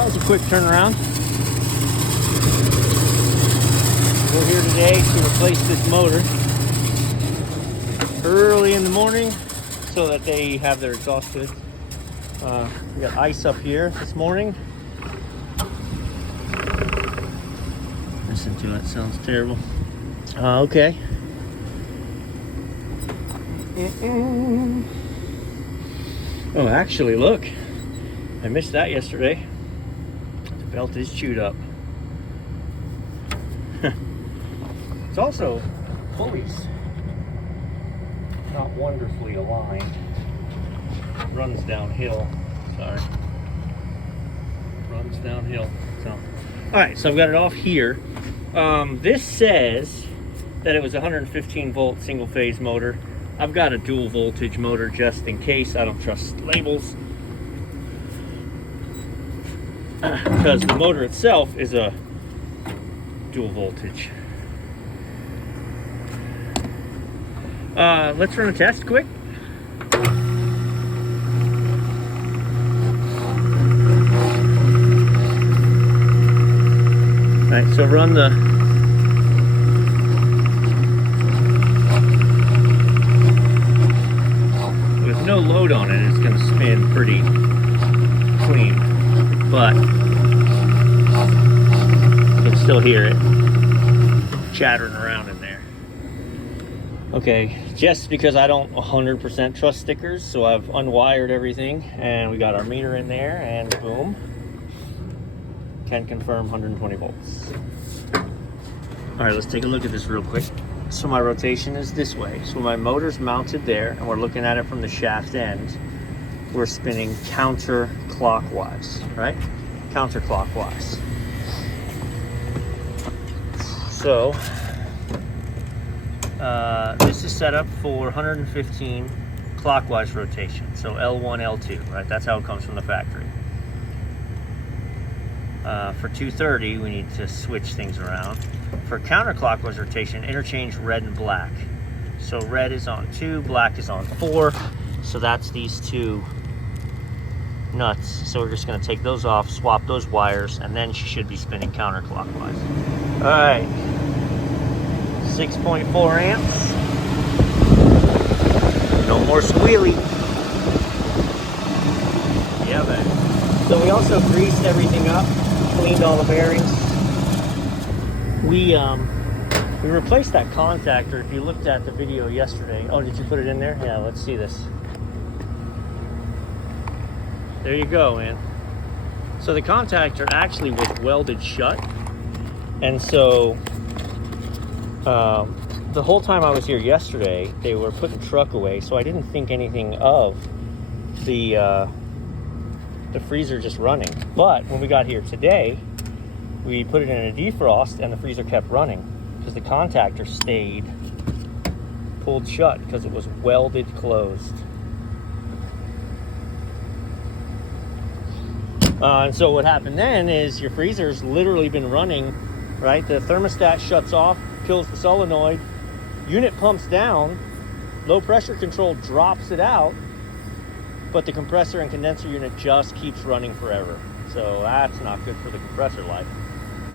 That was a quick turnaround. We're here today to replace this motor early in the morning so that they have their exhaust goods. We got ice up here this morning. Listen to it, sounds terrible. Okay. Oh, actually, look. I missed that yesterday. The belt is chewed up. It's also pulleys not wonderfully aligned. Runs downhill. Sorry. Runs downhill. So, all right, so I've got it off here. This says that it was a 115 volt single phase motor. I've got a dual voltage motor just in case. I don't trust labels because the motor itself is a dual voltage. Let's run a test quick. All right, so run the with no load on it, it's going to spin pretty clean, but you can still hear it chattering around in there. Okay, just because I don't 100% trust stickers, so I've unwired everything, and we got our meter in there, and boom, can confirm 120 volts. All right, let's take a look at this real quick. So my rotation is this way. So my motor's mounted there, and we're looking at it from the shaft end. We're spinning counterclockwise, right? Counterclockwise. So this is set up for 115 clockwise rotation. So L1, L2, right? That's how it comes from the factory. For 230, we need to switch things around. For counterclockwise rotation, interchange red and black. So red is on 2, black is on 4. So that's these two nuts. So we're just going to take those off, swap those wires, and then she should be spinning counterclockwise. All right, 6.4 amps. No more squealy. Yeah, man. So we also greased everything up, cleaned all the bearings. We replaced that contactor. If you looked at the video yesterday. Oh, did you put it in there? Yeah, let's see this. There you go, man. So the contactor actually was welded shut. And so the whole time I was here yesterday, they were putting truck away, so I didn't think anything of the freezer just running. But when we got here today, we put it in a defrost and the freezer kept running because the contactor stayed pulled shut because it was welded closed. And so what happened then is your freezer's literally been running, right? The thermostat shuts off, kills the solenoid, unit pumps down, low pressure control drops it out, but the compressor and condenser unit just keeps running forever. So that's not good for the compressor life.